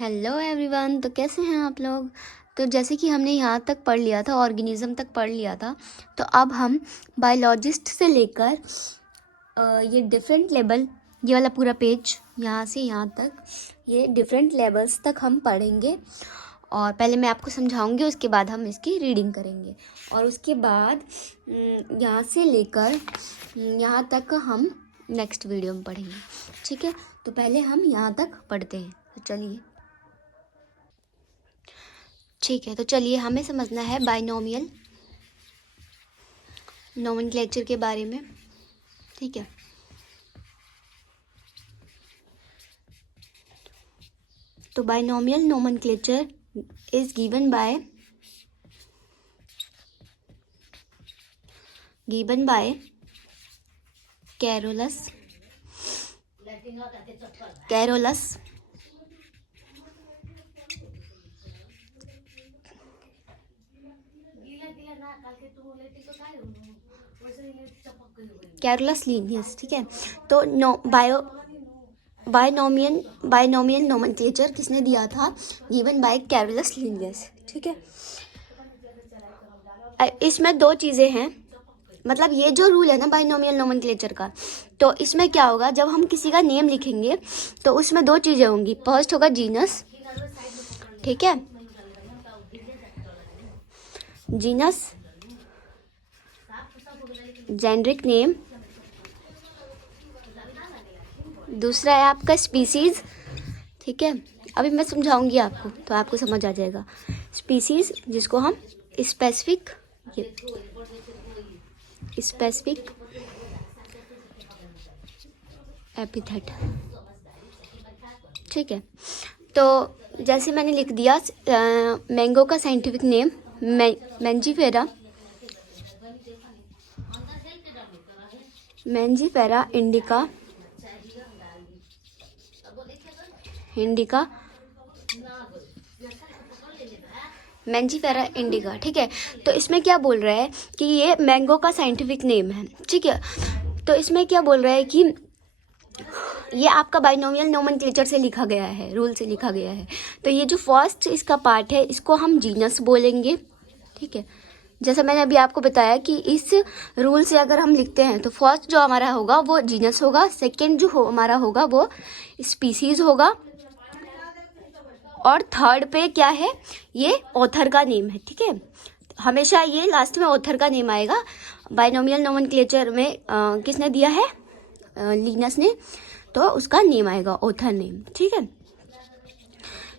Hello everyone. तो कैसे हैं आप लोग। तो जैसे कि हमने यहाँ तक पढ़ लिया था, ऑर्गेनिज्म तक पढ़ लिया था, तो अब हम बायोलॉजिस्ट से लेकर ये डिफरेंट लेवल, ये वाला पूरा पेज यहाँ से यहाँ तक, ये डिफरेंट लेवल्स तक हम पढ़ेंगे। और पहले मैं आपको समझाऊंगी, उसके बाद हम इसकी रीडिंग करेंगे और उसके बाद यहाँ से लेकर यहाँ तक हम नेक्स्ट वीडियो में पढ़ेंगे। ठीक है, तो पहले हम यहाँ तक पढ़ते हैं। तो चलिए, ठीक है, तो चलिए हमें समझना है बाइनोमियल नोमेनक्लेचर के बारे में। ठीक है, तो binomial nomenclature is given by Carolus Linnaeus. ठीक है, तो बाइनोमियल नोमेनक्लेचर किसने दिया था? Given by Carolus Linnaeus. ठीक है, इसमें दो चीज़ें हैं, मतलब ये जो रूल है ना बाइनोमियल नोमेनक्लेचर का, तो इसमें क्या होगा, जब हम किसी का नेम लिखेंगे तो उसमें दो चीज़ें होंगी। फर्स्ट होगा जीनस, ठीक है, जीनस जेनरिक नेम, दूसरा है आपका स्पीसीज। ठीक है, अभी मैं समझाऊंगी आपको तो आपको समझ आ जाएगा। स्पीसीज जिसको हम स्पेसिफिक एपिथेट। ठीक है, तो जैसे मैंने लिख दिया मैंगो का scientific name Mangifera indica Mangifera indica. ठीक है, तो इसमें क्या बोल रहा है कि ये मैंगो का साइंटिफिक नेम है। ठीक है, तो इसमें क्या बोल रहा है कि ये आपका बाइनोमियल नोमेनक्लेचर से लिखा गया है, रूल से लिखा गया है। तो ये जो फर्स्ट इसका पार्ट है इसको हम जीनस बोलेंगे। ठीक है, जैसा मैंने अभी आपको बताया कि इस रूल से अगर हम लिखते हैं तो फर्स्ट जो हमारा होगा वो जीनस होगा, सेकेंड जो हमारा होगा वो स्पीसीज होगा, और थर्ड पे क्या है, ये ऑथर का नेम है। ठीक है, हमेशा ये लास्ट में ऑथर का नेम आएगा। बाइनोमियल नोमेनक्लेचर में किसने दिया है? लीनस ने, तो उसका नेम आएगा ऑथर नेम। ठीक है,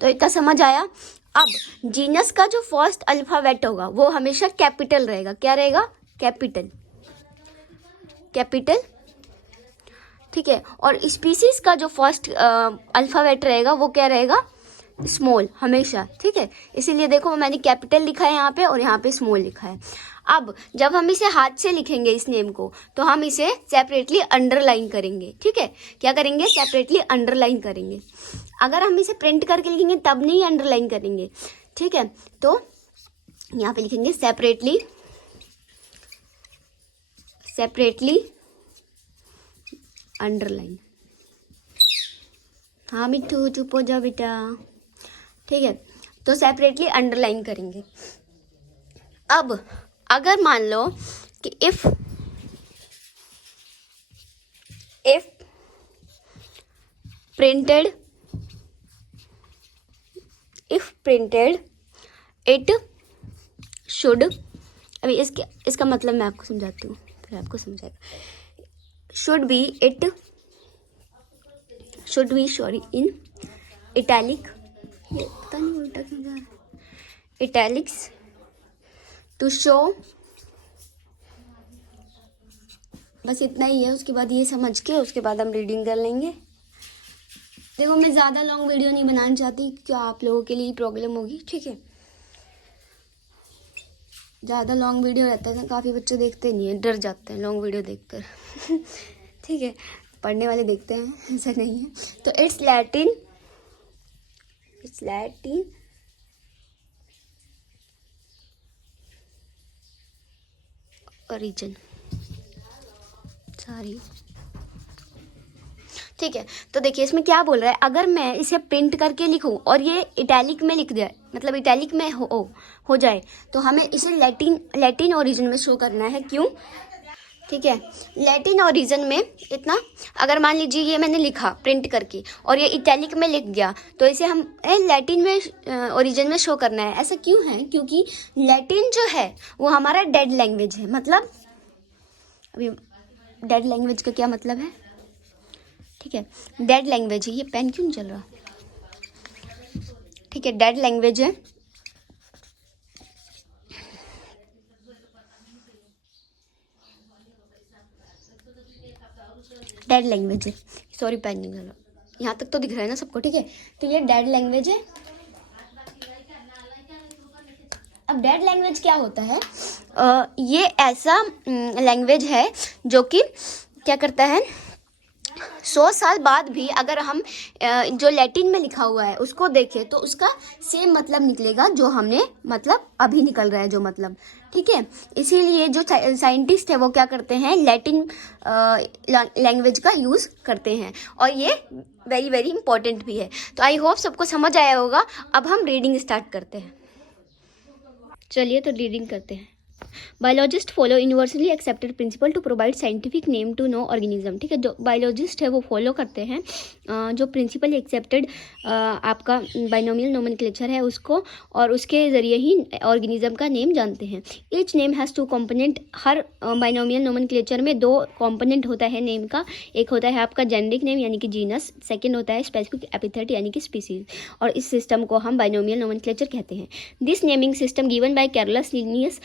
तो इतना समझ आया। अब जीनस का जो फर्स्ट अल्फाबेट होगा वो हमेशा कैपिटल रहेगा। क्या रहेगा? कैपिटल। ठीक है, और स्पीसीज का जो फर्स्ट अल्फाबेट रहेगा वो क्या रहेगा? स्मॉल, हमेशा। ठीक है, इसीलिए देखो मैंने कैपिटल लिखा है यहाँ पे और यहाँ पे स्मॉल लिखा है। अब जब हम इसे हाथ से लिखेंगे इस नेम को, तो हम इसे सेपरेटली अंडरलाइन करेंगे। ठीक है, क्या करेंगे? सेपरेटली अंडरलाइन करेंगे। अगर हम इसे प्रिंट करके लिखेंगे तब नहीं अंडरलाइन करेंगे। ठीक है, तो यहाँ पे लिखेंगे सेपरेटली अंडरलाइन। हाँ मिठू, चुप हो जाओ बेटा। ठीक है, तो सेपरेटली अंडरलाइन करेंगे। अब अगर मान लो कि इफ प्रिंटेड इट शुड, अभी इसका मतलब मैं आपको समझाती हूँ, फिर आपको समझाएगा। Should be sorry in italic, ये पता नहीं उल्टा क्यों जा रहा है, इटैलिक्स टू शो। बस इतना ही है, उसके बाद ये समझ के उसके बाद हम रीडिंग कर लेंगे। देखो मैं ज़्यादा लॉन्ग वीडियो नहीं बनाना चाहती, क्या आप लोगों के लिए प्रॉब्लम होगी। ठीक है, ज़्यादा लॉन्ग वीडियो रहता है ना, काफ़ी बच्चे देखते नहीं है, डर जाते हैं लॉन्ग वीडियो देखकर। ठीक है, पढ़ने वाले देखते हैं, ऐसा नहीं है। तो इट्स लैटिन ओरिजिन, सॉरी। ठीक है, तो देखिए इसमें क्या बोल रहा है, अगर मैं इसे प्रिंट करके लिखूं और ये इटैलिक में लिख जाए, मतलब इटैलिक में हो जाए, तो हमें इसे लैटिन ओरिजिन में शो करना है। क्यों? ठीक है, लैटिन ओरिजिन में इतना, अगर मान लीजिए ये मैंने लिखा प्रिंट करके और ये इटैलिक में लिख गया, तो इसे हम लैटिन में ओरिजिन में शो करना है। ऐसा क्यों है? क्योंकि लैटिन जो है वो हमारा डेड लैंग्वेज है। मतलब अभी डेड लैंग्वेज का क्या मतलब है? ठीक है, डेड लैंग्वेज है। ये पेन क्यों नहीं चल रहा? ठीक है, डेड लैंग्वेज है। डेड लैंग्वेज है, सॉरी पेन नहीं चल रहा, यहाँ तक तो दिख रहा है ना सबको? ठीक है, तो ये डेड लैंग्वेज है। अब डेड लैंग्वेज क्या होता है? ये ऐसा लैंग्वेज है जो कि क्या करता है, 100 साल बाद भी अगर हम जो लैटिन में लिखा हुआ है उसको देखें तो उसका सेम मतलब निकलेगा जो हमने मतलब अभी निकल रहा है जो मतलब। ठीक है, इसीलिए जो साइंटिस्ट है वो क्या करते हैं, लैटिन लैंग्वेज का यूज़ करते हैं, और ये वेरी वेरी इंपॉर्टेंट भी है। तो आई होप सबको समझ आया होगा। अब हम रीडिंग स्टार्ट करते हैं। चलिए तो रीडिंग करते हैं। Biologist follow universally accepted principle to provide scientific name to no organism. ठीक है, जो बायोलॉजिस्ट है वो फॉलो करते हैं जो प्रिंसिपल एक्सेप्टेड आपका बाइनोमियल नोमेनक्लेचर है उसको, और उसके ज़रिए ही ऑर्गेनिज्म का नेम जानते हैं। Each name has 2 component. Her binomial nomenclature में 2 कंपोनेंट होता है नेम का। एक होता है आपका जेनेरिक नेम यानी कि जीनस, सेकेंड होता है स्पेसिफिक एपिथेट यानी कि स्पीसीज, और इस सिस्टम को हम बाइनोमियल नोमेनक्लेचर कहते हैं। This naming system given by Carolus Linnaeus.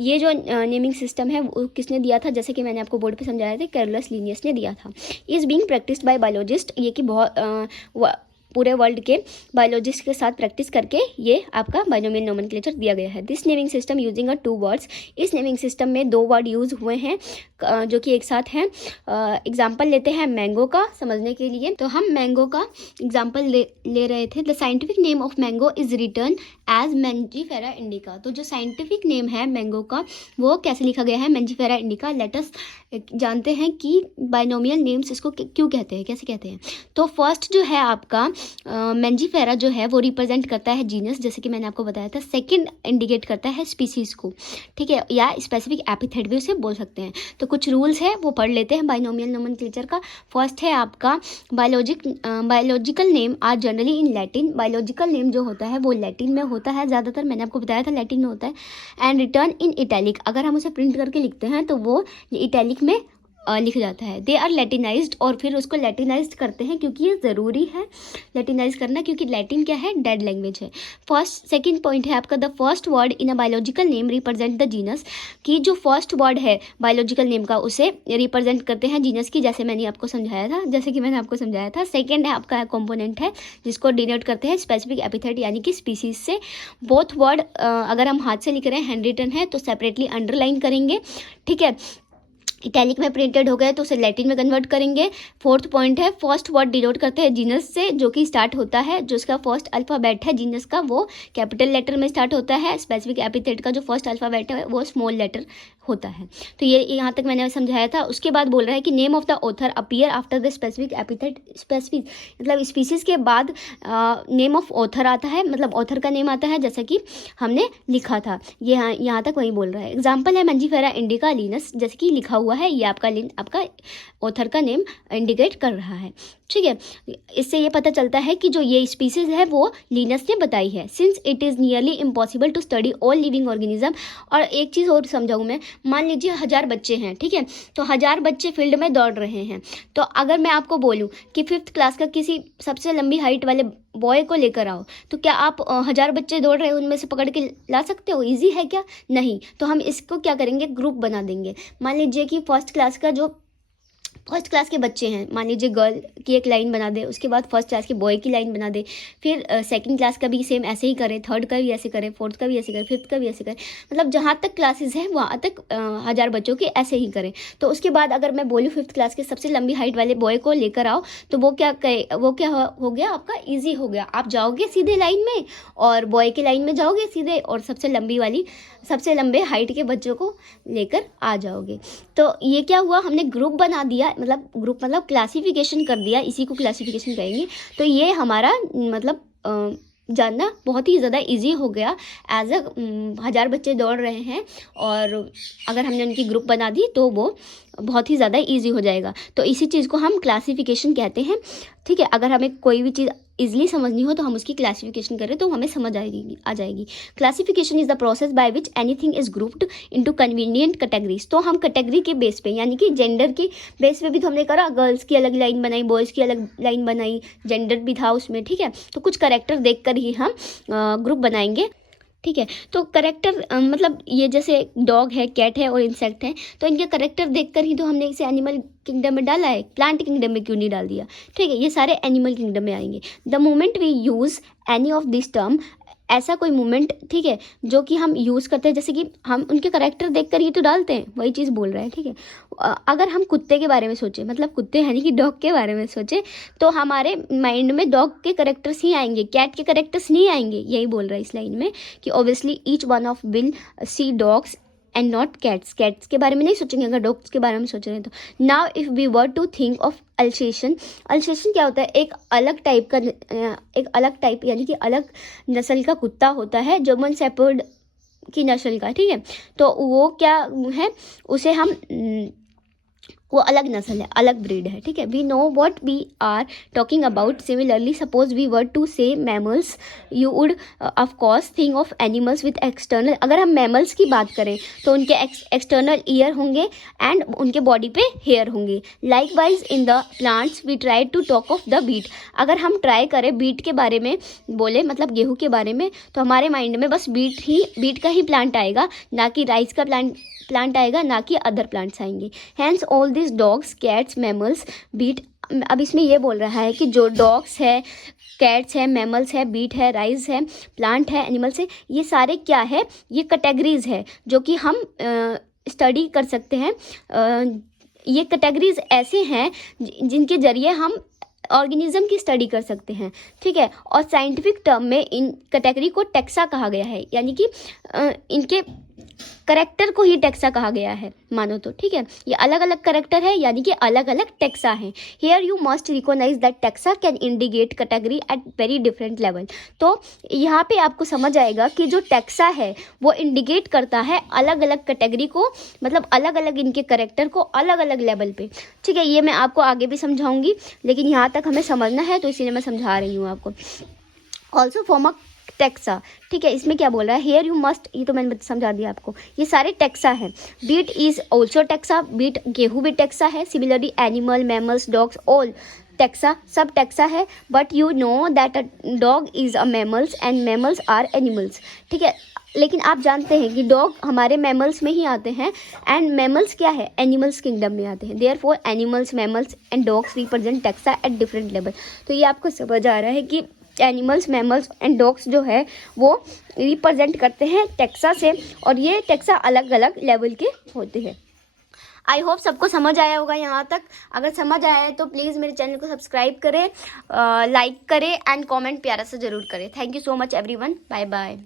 ये जो नेमिंग सिस्टम है वो किसने दिया था? जैसे कि मैंने आपको बोर्ड पे समझाया था, कैरोलस लिनियस ने दिया था। Is being practised by biologist. ये कि बहुत पूरे वर्ल्ड के बायोलॉजिस्ट के साथ प्रैक्टिस करके ये आपका बाइनोमियल नोमेनक्लेचर दिया गया है। This naming system using 2 words. इस नेमिंग सिस्टम में 2 वर्ड यूज़ हुए हैं जो कि एक साथ हैं। एग्जाम्पल लेते हैं मैंगो का समझने के लिए। तो हम मैंगो का एग्जाम्पल ले रहे थे। The scientific name of mango is written as Mangifera indica. तो जो साइंटिफिक नेम है मैंगो का वो कैसे लिखा गया है? Mangifera indica. लेटस जानते हैं कि बाइनोमियल नेम्स इसको क्यों कहते हैं, कैसे कहते हैं। तो फर्स्ट जो है आपका मैंजीफेरा जो है वो रिप्रेजेंट करता है जीनस, जैसे कि मैंने आपको बताया था। सेकंड इंडिकेट करता है स्पीसीज को, ठीक है, या स्पेसिफिक एपिथेट भी उसे बोल सकते हैं। तो कुछ रूल्स है वो पढ़ लेते हैं बाइनोमियल नोमेनक्लेचर का। फर्स्ट है आपका biological name are generally in Latin. Biological name जो होता है वो लैटिन में होता है ज़्यादातर, मैंने आपको बताया था लैटिन में होता है। And return in italic. अगर हम उसे प्रिंट करके लिखते हैं तो वो इटैलिक में लिख जाता है। दे आर लैटिनाइज्ड, और फिर उसको लैटिनाइज्ड करते हैं क्योंकि ये ज़रूरी है लैटिनाइज करना, क्योंकि लैटिन क्या है? डेड लैंग्वेज है। सेकंड पॉइंट है आपका the first word in a biological name represent the genus. कि जो फर्स्ट वर्ड है बायोलॉजिकल नेम का उसे रिप्रेजेंट करते हैं जीनस की, जैसे मैंने आपको समझाया था। सेकेंड है आपका कंपोनेंट है जिसको डिनोट करते हैं स्पेसिफिक एपिथेट यानी कि स्पीसीज से। बोथ वर्ड अगर हम हाथ से लिख रहे हैं, हैंड रिटन है, तो सेपरेटली अंडरलाइन करेंगे। ठीक है, इटैलिक में प्रिंटेड हो गए तो उसे लैटिन में कन्वर्ट करेंगे। फोर्थ पॉइंट है फर्स्ट वर्ड डिनोट करते हैं जीनस से, जो कि स्टार्ट होता है, जो उसका फर्स्ट अल्फ़ाबेट है जीनस का वो कैपिटल लेटर में स्टार्ट होता है। स्पेसिफिक एपिथेट का जो फर्स्ट अल्फ़ाबेट है वो स्मॉल लेटर होता है। तो ये यहाँ तक मैंने समझाया था। उसके बाद बोल रहा है कि name of the author appear after the specific epithet. Specific मतलब स्पीसीज के बाद नेम ऑफ ऑथर आता है, मतलब ऑथर का नेम आता है, जैसा कि हमने लिखा था। ये यहाँ तक वही बोल रहा है। एग्जाम्पल है मैंजीफेरा इंडिका लीनस, जैसे कि लिखा हुआ है, ये आपका ऑथर का नेम इंडिकेट कर रहा है। ठीक है, इससे ये पता चलता है कि जो ये स्पीसीज है वो लीनस ने बताई है। Since it is nearly impossible to study all living organism. और एक चीज़ और समझाऊँ मैं, मान लीजिए 1000 बच्चे हैं, ठीक है, तो 1000 बच्चे फील्ड में दौड़ रहे हैं। तो अगर मैं आपको बोलूँ कि 5th क्लास का किसी सबसे लंबी हाइट वाले बॉय को लेकर आओ, तो क्या आप 1000 बच्चे दौड़ रहे हैं उनमें से पकड़ के ला सकते हो? ईजी है क्या? नहीं। तो हम इसको क्या करेंगे, ग्रुप बना देंगे। मान लीजिए कि फर्स्ट क्लास के बच्चे हैं, मान लीजिए गर्ल की एक लाइन बना दे, उसके बाद फर्स्ट क्लास के बॉय की लाइन बना दे, फिर सेकंड क्लास का भी सेम ऐसे ही करे, थर्ड का भी ऐसे करे, फोर्थ का भी ऐसे करे, फिफ्थ का भी ऐसे करे, मतलब जहाँ तक क्लासेस है वहाँ तक 1000 बच्चों के ऐसे ही करें। तो उसके बाद अगर मैं बोलूँ 5th क्लास के सबसे लंबी हाइट वाले बॉय को लेकर आओ, तो वो क्या हो गया आपका, ईजी हो गया। आप जाओगे सीधे लाइन में और बॉय के लाइन में जाओगे सीधे, और सबसे लंबे हाइट के बच्चों को लेकर आ जाओगे। तो ये क्या हुआ, हमने ग्रुप बना दिया मतलब ग्रुप मतलब क्लासिफिकेशन कर दिया, इसी को क्लासिफिकेशन कहेंगे। तो ये हमारा मतलब जानना बहुत ही ज़्यादा इजी हो गया। एज अ 1000 बच्चे दौड़ रहे हैं और अगर हमने उनकी ग्रुप बना दी तो वो बहुत ही ज़्यादा इजी हो जाएगा। तो इसी चीज़ को हम क्लासिफिकेशन कहते हैं, ठीक है। अगर हमें कोई भी चीज़ इजीली समझनी हो तो हम उसकी क्लासिफिकेशन करें तो हमें समझ आ जाएगी। Classification is the process by which anything is grouped into convenient categories. तो हम कैटेगरी के बेस पे, यानी कि जेंडर के बेस पे भी तो हमने करा, गर्ल्स की अलग लाइन बनाई, बॉयज़ की अलग लाइन बनाई, जेंडर भी था उसमें, ठीक है। तो कुछ करेक्टर देख कर ही हम ग्रुप बनाएंगे, ठीक है। तो करेक्टर मतलब ये जैसे डॉग है, कैट है और इंसेक्ट है, तो इनके करेक्टर देखकर ही तो हमने इसे एनिमल किंगडम में डाला है, प्लांट किंगडम में क्यों नहीं डाल दिया, ठीक है। ये सारे एनिमल किंगडम में आएंगे। The moment we use any of this term, ऐसा कोई मोमेंट, ठीक है, जो कि हम यूज़ करते हैं, जैसे कि हम उनके करेक्टर देखकर ही तो डालते हैं, वही चीज़ बोल रहा है, ठीक है। अगर हम कुत्ते के बारे में सोचें, मतलब कुत्ते यानी कि डॉग के बारे में सोचें, तो हमारे माइंड में डॉग के करेक्टर्स ही आएंगे, कैट के करेक्टर्स नहीं आएंगे। यही बोल रहा है इस लाइन में कि obviously each one of will see dogs and not cats. Cats के बारे में नहीं सोचेंगे अगर डॉग्स के बारे में सोच रहे हैं तो। Now if we were to think of Alsatian, Alsatian क्या होता है? एक अलग टाइप यानी कि अलग नस्ल का कुत्ता होता है, जर्मन शेपर्ड की नस्ल का, ठीक है। तो वो क्या है, उसे हम वो अलग नस्ल है, अलग ब्रीड है, ठीक है। We know what we are talking about. Similarly suppose we were to say mammals, you would of course think of animals with external. अगर हम मैमल्स की बात करें तो उनके एक्सटर्नल ईयर होंगे एंड उनके बॉडी पे हेयर होंगे। Likewise in the plants we try to talk of the beet. अगर हम ट्राई करें बीट के बारे में बोले, मतलब गेहूँ के बारे में, तो हमारे माइंड में बस बीट का ही प्लांट आएगा, ना कि राइस का प्लांट आएगा, ना कि अदर प्लांट्स आएंगे। Hence all this dogs, cats, mammals, wheat. अब इसमें ये बोल रहा है कि जो डॉग्स है, कैट्स है, मैमल्स है, बीट है, राइस है, प्लांट है, एनिमल्स है, ये सारे क्या है, ये कैटेगरीज है जो कि हम स्टडी कर सकते हैं। ये कैटेगरीज ऐसे हैं जिनके जरिए हम ऑर्गेनिज्म की स्टडी कर सकते हैं, ठीक है। और साइंटिफिक टर्म में इन कैटेगरी को टैक्सा कहा गया है, यानी कि इनके करेक्टर को ही टैक्सा कहा गया है, मानो तो, ठीक है। ये अलग अलग करेक्टर है, यानी कि अलग अलग टैक्सा है। Here you must recognise that taxa can indicate category at very different level. तो यहाँ पे आपको समझ आएगा कि जो टैक्सा है वो इंडिकेट करता है अलग अलग कैटेगरी को, मतलब अलग अलग इनके करेक्टर को अलग अलग लेवल पे, ठीक है। ये मैं आपको आगे भी समझाऊंगी, लेकिन यहाँ तक हमें समझना है तो इसीलिए मैं समझा रही हूँ आपको। ऑल्सो फॉर्म अ टैक्सा, ठीक है। इसमें क्या बोल रहा है, हेयर यू मस्ट, ये तो मैंने समझा दिया आपको, ये सारे टैक्सा है। Wheat is also taxa, wheat गेहूँ भी टैक्सा है। Similarly animal, mammals, dogs, all taxa, सब टैक्सा है। But you know that a dog is a mammals and mammals are animals, ठीक है। लेकिन आप जानते हैं कि डॉग हमारे मैमल्स में ही आते हैं एंड मैमल्स क्या है, एनिमल्स किंगडम में आते हैं। Therefore animals, mammals and dogs represent taxa at different level. तो ये आपको समझ आ रहा है कि एनिमल्स, मैमल्स एंड डॉग्स जो है वो रिप्रेजेंट करते हैं टैक्सा से, और ये टैक्सा अलग अलग लेवल के होते हैं। आई होप सबको समझ आया होगा यहाँ तक। अगर समझ आया है तो प्लीज़ मेरे चैनल को सब्सक्राइब करें, लाइक करें एंड कमेंट प्यारा सा ज़रूर करें। Thank you so much everyone, bye bye.